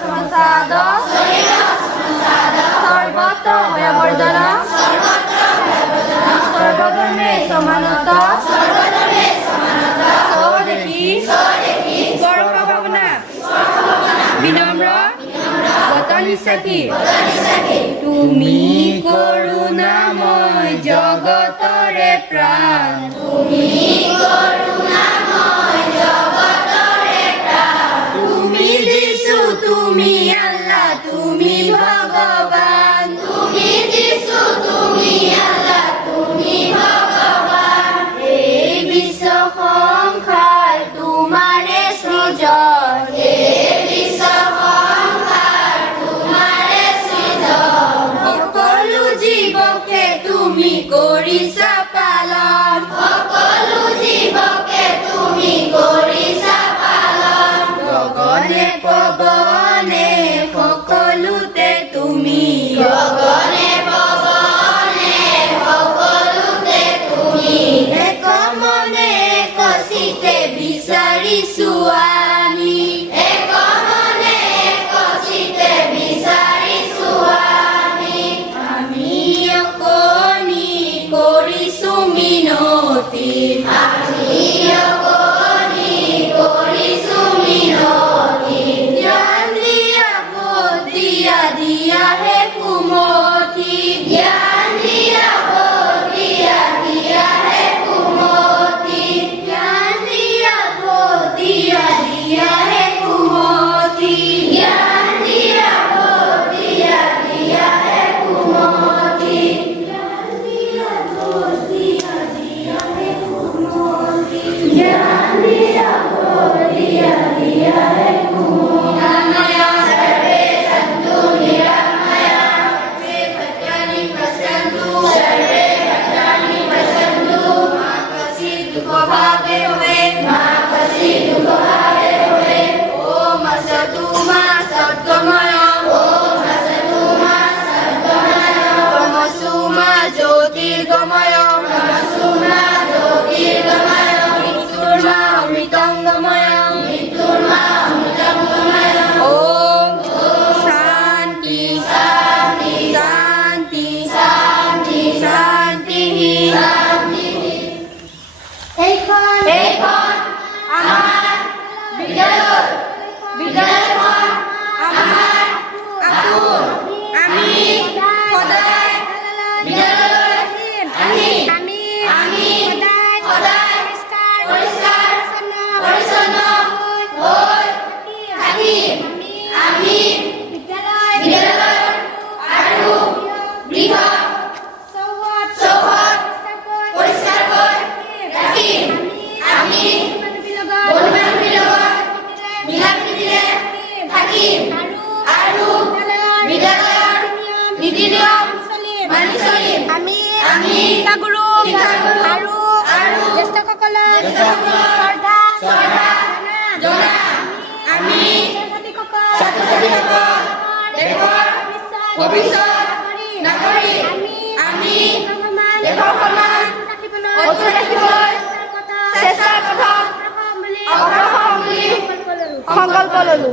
সমস্যাদ সর্বত্র ভয়াবর্জন সর্বধর্মে সমানত স্বদেশী গর্ব ভাবনা বিনম্র বতনিসাখী তুমি করুণাময় জগতরে প্রাণ তুমি যিশু তুমি আল্লাহ তুমি ভগবান তুমি যিশু তুমি আল্লাহ তুমি ভগবান এই বিশ্ব সংসার তোমারে সৃজন এই বিশ্ব সংসার তোমারে সৃজন সকলো জীৱকে তুমি কৰিছা পালন সকলো জীৱকে তুমি কৰিছা পালন গগনে পৱনে সকলোতে তুমি গগনে পৱনে সকলোতে তুমি এক মনে কচিতে বিচাৰিছো আমি এক মনে কচিতে বিচাৰিছো আমি অকণি কৰিছো মিনতি আমি অকণি কৰিছো মিনতি জ্ঞান দিয়া বুদ্ধিয়া দিয়াহে কুমতি জ্ঞান দিয়া বুদ্ধিয়া দিয়াহে কুমতি জ্ঞান দিয়া বুদ্ধিয়া দিয়াহে কুমতি জ্ঞান দিয়া বুদ্ধিয়া দিয়াহে কুমতি জ্ঞান দিয়া বুদ্ধিয়া দিয়াহে কুমতি জ্ঞান দিয়া বুদ্ধিয়া দিয়াহে কুমতি সর্বে সন্তু নিরাময়া সর্বে ভদ্রাণি পশ্যন্তু সর্বে ভদ্রাণি পশ্যন্তু মা কশ্চিৎ দুঃখভাগে ভবেৎ মা কশ্চিৎ দুঃখভাগে ভবেৎ ওম আসতু মা সদ্গময় ওম আসতু মা সদ্গময় তমসু মা জ্যোতির্গময় তমসু মা জ্যোতির্গময় মৃত্যুর মা অমৃতঙ্গময় মৃত্যুর মা অমৃতঙ্গময় ওম শান্তি শান্তি শান্তি শান্তি শান্তি শান্তি এইখন আমাৰ বিদ্যালয় বিদ্যালয়খন আমাৰ আপোন আমি সদায় বিদ্যালয়লৈ আমি সদায় পৰিষ্কাৰ পৰিচ্ছন্ন হৈ থাকিম আমি বিদ্যালয় আৰু গৃহ চৌহদ পৰিষ্কাৰকৈ ৰাখিম আমি বন্ধু-বান্ধৱীৰ লগত মিলা-প্ৰীতিৰে থাকিম আৰু বিদ্যালয়ৰ নীতি-নিয়ম মানি চলিম আমি শিক্ষাগুৰু আৰু জ্যেষ্ঠসকলক শ্ৰদ্ধা জনাম আমি ছাত্ৰ-ছাত্ৰীসকল দেশৰ ভৱিষ্যত নাগৰিক আমি দেশৰ সন্মান অটুট ৰাখিবলৈ চেষ্টাৰ পথত অগ্ৰসৰ হ'ম বুলি সংকল্প ল'লো।